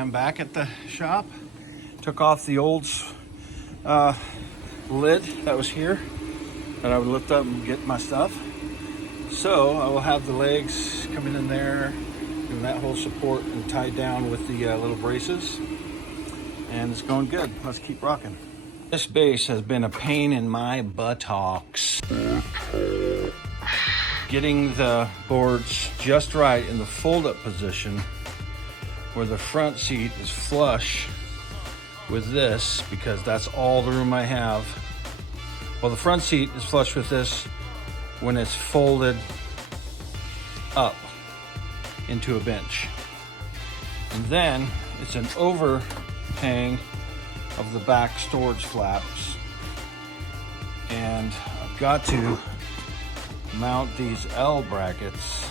am back at the shop. Took off the old lid that was here that I would lift up and get my stuff. So I will have the legs coming in there and that whole support and tied down with the little braces. And it's going good. Let's keep rocking. This base has been a pain in my buttocks. Getting the boards just right in the fold-up position where the front seat is flush with this, because that's all the room I have. Well, the front seat is flush with this when it's folded up into a bench. And then it's an overhang of the back storage flaps. And I've got to mount these L brackets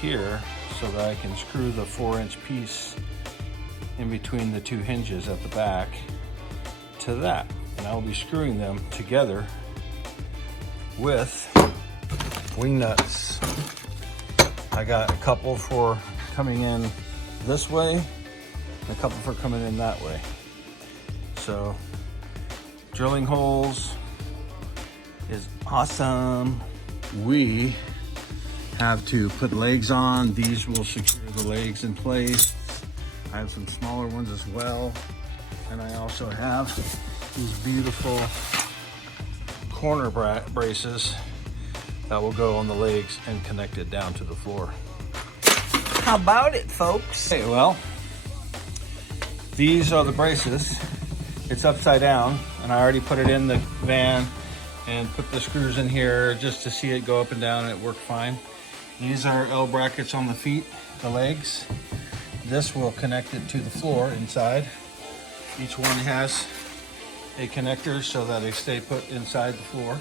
here so that I can screw the 4-inch piece in between the two hinges at the back to that. And I'll be screwing them together with wing nuts. I got a couple for coming in this way and a couple for coming in that way. So drilling holes is awesome. We have to put legs on. These will secure the legs in place. I have some smaller ones as well. And I also have these beautiful corner braces that will go on the legs and connect it down to the floor. How about it, folks? Okay, well, these are the braces. It's upside down, and I already put it in the van and put the screws in here just to see it go up and down, and it worked fine. These are L brackets on the feet, the legs. This will connect it to the floor inside. Each one has a connector so that they stay put inside the floor,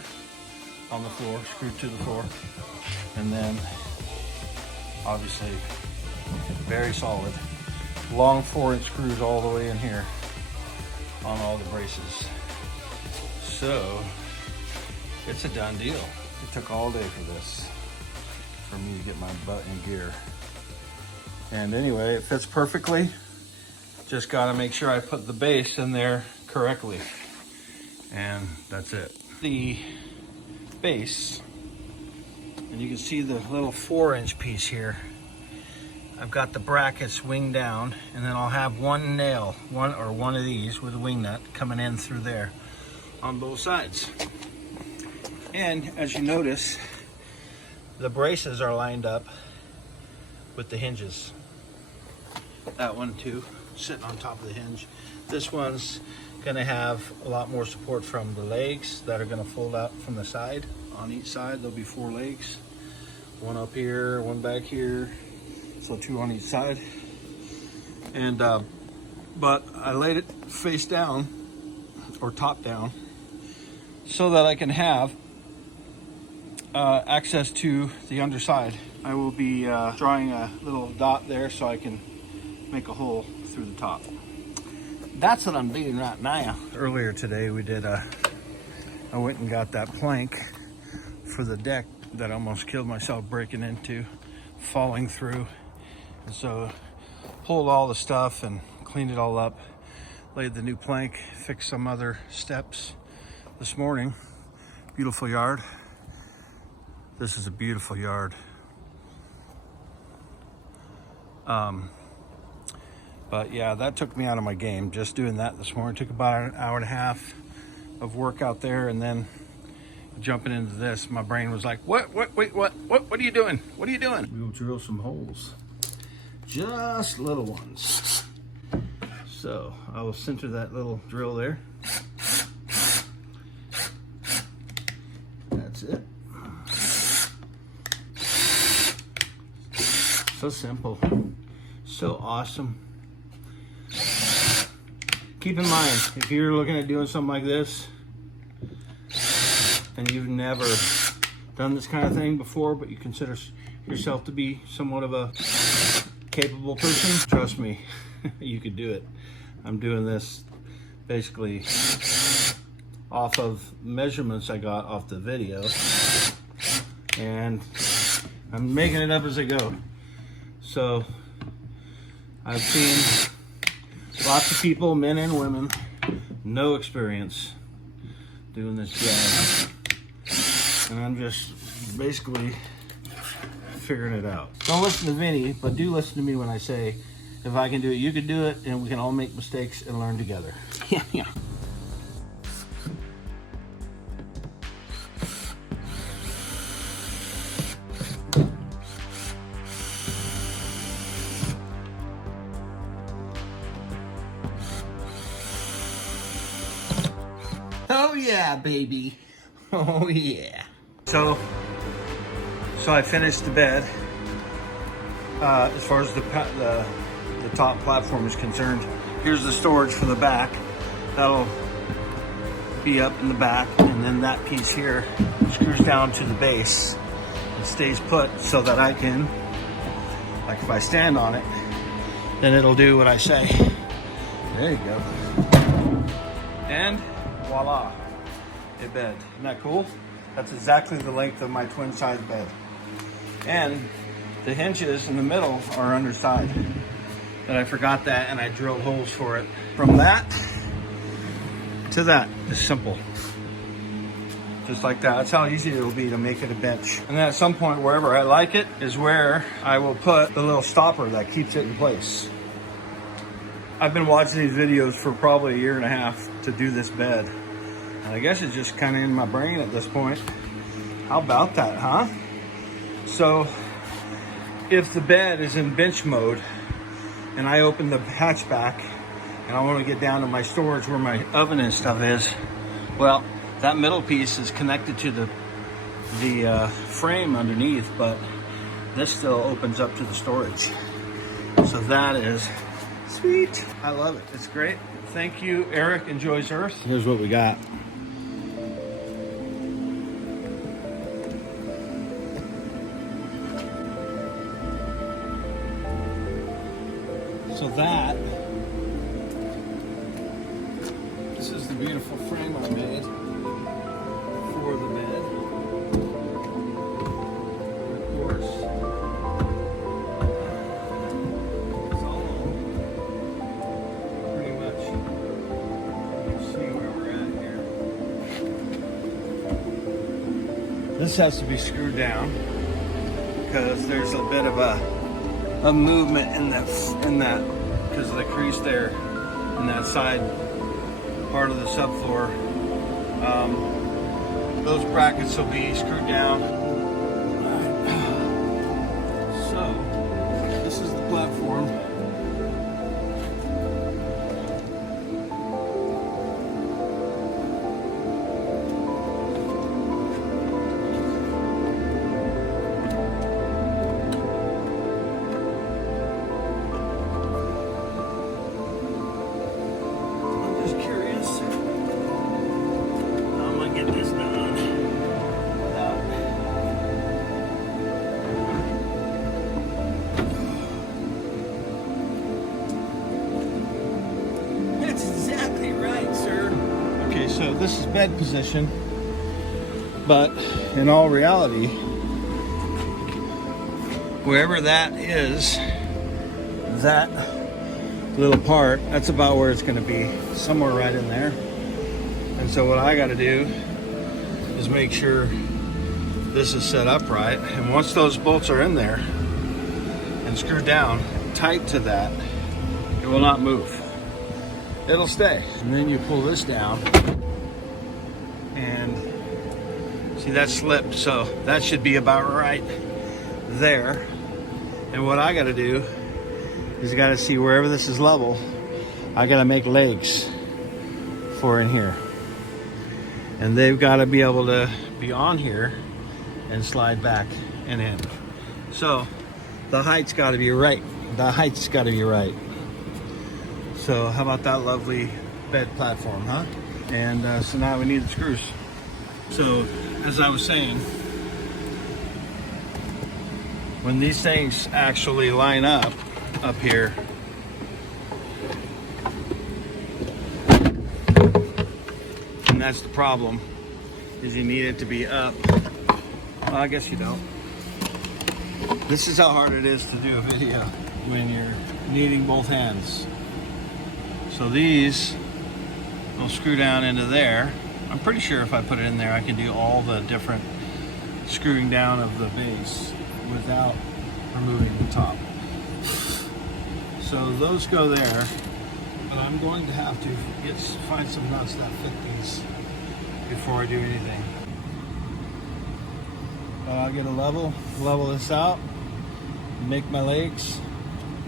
on the floor, screwed to the floor. And then, obviously, very solid. Long 4-inch screws all the way in here on all the braces. So, it's a done deal. It took all day for this, for me to get my butt in gear. And anyway, it fits perfectly. Just gotta make sure I put the base in there correctly. And that's it. The base, and you can see the little 4-inch piece here. I've got the brackets winged down, and then I'll have one nail, one of these with a wing nut coming in through there on both sides. And as you notice, the braces are lined up with the hinges. That one too, sitting on top of the hinge. This one's gonna have a lot more support from the legs that are gonna fold out from the side. On each side, there'll be 4 legs. One up here, one back here. So 2 on each side. And, but I laid it face down, or top down, so that I can have access to the underside. I will be drawing a little dot there so I can make a hole through the top. That's what I'm doing right now. Earlier today we did I went and got that plank for the deck that I almost killed myself breaking into, falling through. And so pulled all the stuff and cleaned it all up, laid the new plank, fixed some other steps this morning. Beautiful yard. This is a beautiful yard. But yeah, that took me out of my game, just doing that this morning. Took about an hour and a half of work out there, and then jumping into this, my brain was like, what are you doing? What are you doing? We will drill some holes, just little ones. So I will center that little drill there. That's it. So simple, so awesome. Keep in mind, if you're looking at doing something like this and you've never done this kind of thing before, but you consider yourself to be somewhat of a capable person, trust me, you could do it. I'm doing this basically off of measurements I got off the video, and I'm making it up as I go. So I've seen lots of people, men and women, no experience doing this job. And I'm just basically figuring it out. Don't listen to Vinny, but do listen to me when I say, if I can do it, you can do it, and we can all make mistakes and learn together. Yeah. Oh yeah, baby. Oh yeah. So I finished the bed. As far as the top platform is concerned, here's the storage for the back. That'll be up in the back, and then that piece here screws down to the base and stays put so that I can, like if I stand on it, then it'll do what I say. There you go. And voila, a bed. Isn't that cool? That's exactly the length of my twin size bed. And the hinges in the middle are underside. But I forgot that, and I drilled holes for it. From that to that is simple. Just like that. That's how easy it'll be to make it a bench. And then at some point, wherever I like it, is where I will put the little stopper that keeps it in place. I've been watching these videos for probably a year and a half to do this bed. And I guess it's just kind of in my brain at this point. How about that, huh? So if the bed is in bench mode and I open the hatchback and I want to get down to my storage where my oven and stuff is, well, that middle piece is connected to the frame underneath, but this still opens up to the storage. So that is sweet. I love it. It's great. Thank you, Eric Enjoys Earth. Here's what we got. So this is the beautiful frame I made for the bed. And of course, it's all pretty much, you can see where we're at here. This has to be screwed down because there's a bit of a movement in that because of the crease there in that side part of the subfloor. Those brackets will be screwed down. So this is the platform. So this is bed position, but in all reality, wherever that is, that little part, that's about where it's going to be, somewhere right in there. And so what I got to do is make sure this is set up right, and once those bolts are in there and screwed down tight to that, it will not move. It'll stay. And then you pull this down, and see, that slipped, so that should be about right there. And what I got to do is I got to see wherever this is level, I got to make legs for in here, and they've got to be able to be on here and slide back and in. So the height's got to be right. The height's got to be right. So how about that lovely bed platform, huh? And so now we need the screws. So as I was saying, when these things actually line up here, and that's the problem, is you need it to be up. Well, I guess you don't. This is how hard it is to do a video when you're needing both hands. So these will screw down into there. I'm pretty sure if I put it in there, I can do all the different screwing down of the base without removing the top. So those go there, but I'm going to have to find some nuts that fit these before I do anything. I'll get a level this out, make my legs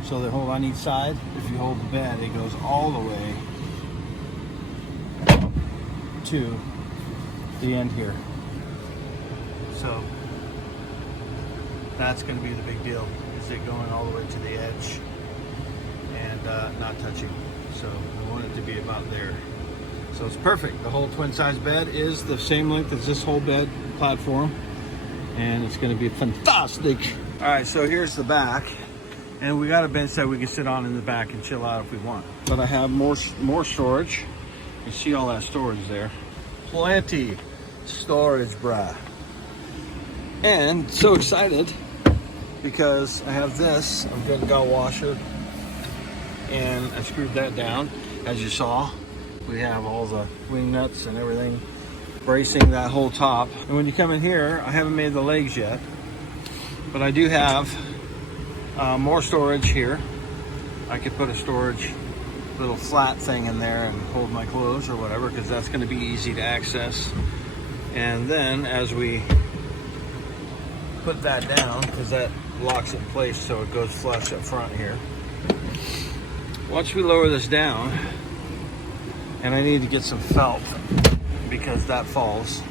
so they hold on each side. If you hold the bed, it goes all the way to the end here. So that's going to be the big deal, is it going all the way to the edge and not touching. So I want it to be about there. So it's perfect. The whole twin size bed is the same length as this whole bed platform, and it's going to be fantastic. All right, so here's the back, and we got a bench that we can sit on in the back and chill out if we want. But I have more storage. You see all that storage there. Plenty storage, bruh. And so excited because I have this. I've got a washer, and I screwed that down. As you saw, we have all the wing nuts and everything bracing that whole top. And when you come in here, I haven't made the legs yet, but I do have more storage here. I could put a storage little flat thing in there and hold my clothes or whatever, because that's going to be easy to access. And then as we put that down, because that locks it in place so it goes flush up front here. Once we lower this down, and I need to get some felt because that falls,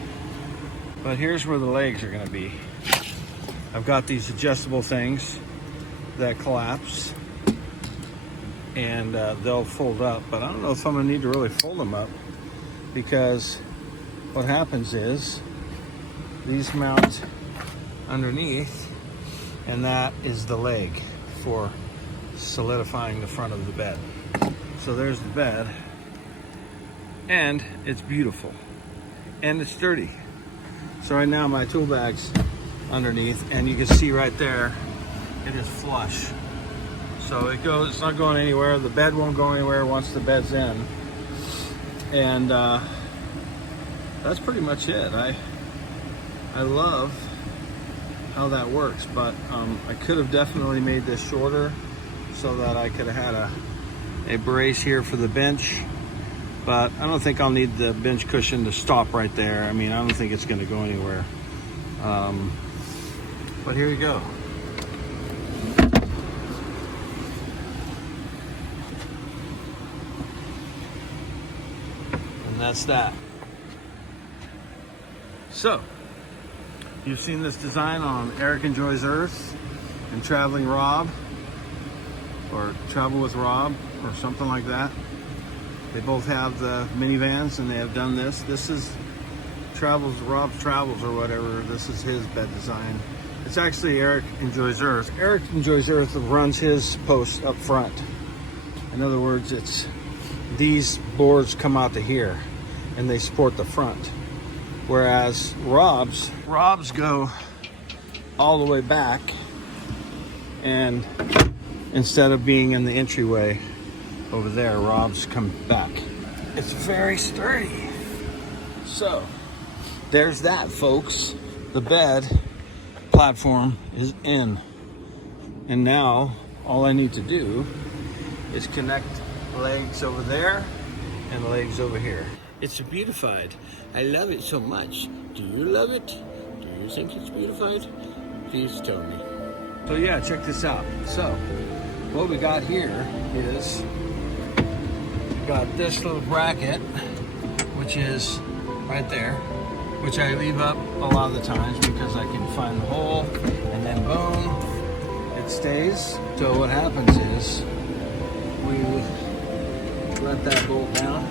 but here's where the legs are going to be. I've got these adjustable things that collapse, and they'll fold up, but I don't know if I'm going to need to really fold them up, because what happens is these mount underneath, and that is the leg for solidifying the front of the bed. So there's the bed, and it's beautiful, and it's sturdy. So right now my tool bag's underneath, and you can see right there it is flush. So it's not going anywhere. The bed won't go anywhere once the bed's in, and that's pretty much it. I love how that works, but I could have definitely made this shorter so that I could have had a brace here for the bench, but I don't think I'll need the bench cushion to stop right there. I mean, I don't think it's going to go anywhere. But here you go. And that's that. So, you've seen this design on Eric Enjoys Earth and Traveling Rob, or Travel with Rob, or something like that. They both have the minivans, and they have done this. This is Rob's Travels or whatever. This is his bed design. It's actually Eric Enjoys Earth. Eric Enjoys Earth runs his post up front. In other words, it's these boards come out to here, and they support the front. Whereas Rob's go all the way back, and instead of being in the entryway over there, Rob's come back. It's very sturdy. So there's that, folks. The bed platform is in, and now all I need to do is connect legs over there and legs over here. It's beautified. I love it so much. Do you love it? Do you think it's beautified? Please tell me. So yeah, check this out. So what we got here is we got this little bracket, which is right there, which I leave up a lot of the times because I can find the hole, and then boom, it stays. So what happens is we let that bolt down,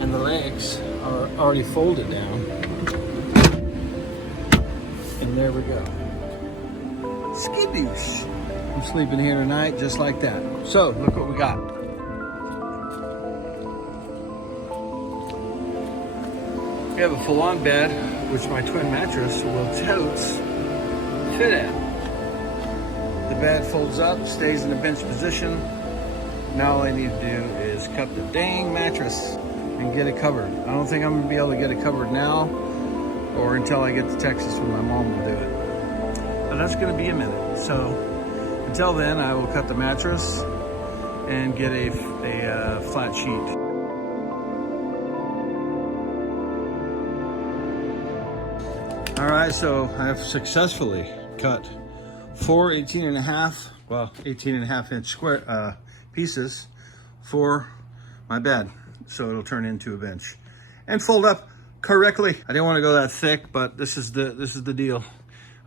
and the legs are already folded down, and there we go. Skidoosh. I'm sleeping here tonight just like that. So look what we got. We have a full-on bed, which my twin mattress will totes fit at. The bed folds up, stays in the bench position. Now all I need to do is cut the dang mattress and get it covered. I don't think I'm gonna be able to get it covered now or until I get to Texas when my mom will do it. But that's gonna be a minute. So until then, I will cut the mattress and get a flat sheet. All right, so I've successfully cut 4 18.5 inch square pieces for my bed, so it'll turn into a bench and fold up correctly. I didn't want to go that thick, but this is the deal.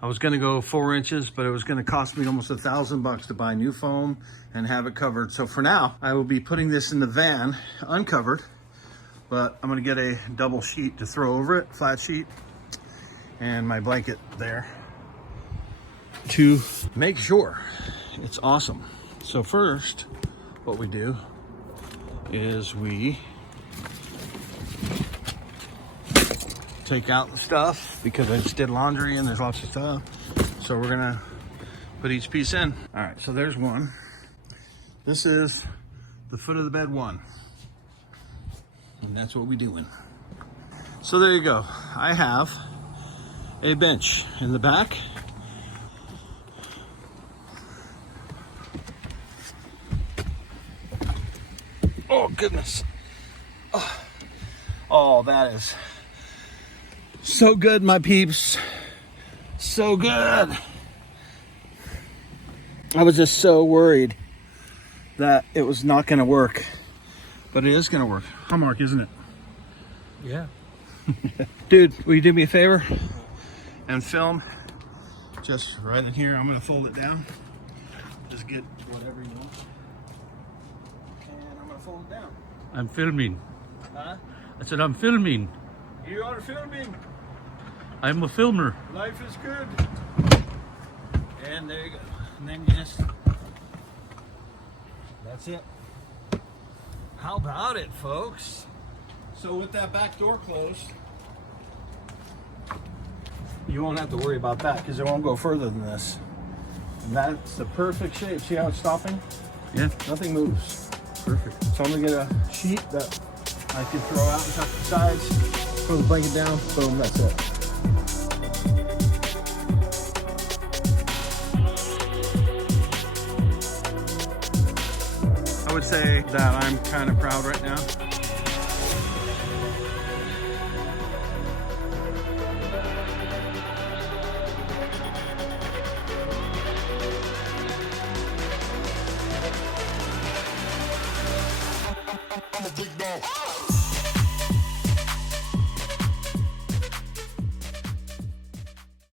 I was going to go 4 inches, but it was going to cost me almost $1,000 to buy new foam and have it covered. So for now, I will be putting this in the van uncovered, but I'm going to get a double sheet to throw over it, flat sheet, and my blanket there to make sure it's awesome. So first, what we do is we take out the stuff because I just did laundry and there's lots of stuff. So we're gonna put each piece in. All right, so there's one. This is the foot of the bed one. And that's what we're doing. So there you go. I have a bench in the back. Oh goodness. Oh, that is so good, my peeps. So good. I was just so worried that it was not gonna work, but it is gonna work. Hallmark, isn't it? Yeah. Dude, will you do me a favor and film just right in here? I'm gonna fold it down. Just get whatever you want. And I'm gonna fold it down. I'm filming. Huh? I said I'm filming. You are filming. I'm a filmer. Life is good. And there you go. And then just, that's it. How about it, folks? So with that back door closed, you won't have to worry about that because it won't go further than this. And that's the perfect shape. See how it's stopping? Yeah. Nothing moves. Perfect. So I'm gonna get a sheet that I can throw out and tuck the sides, throw the blanket down, boom, that's it. I would say that I'm kind of proud right now. I'm a big dog.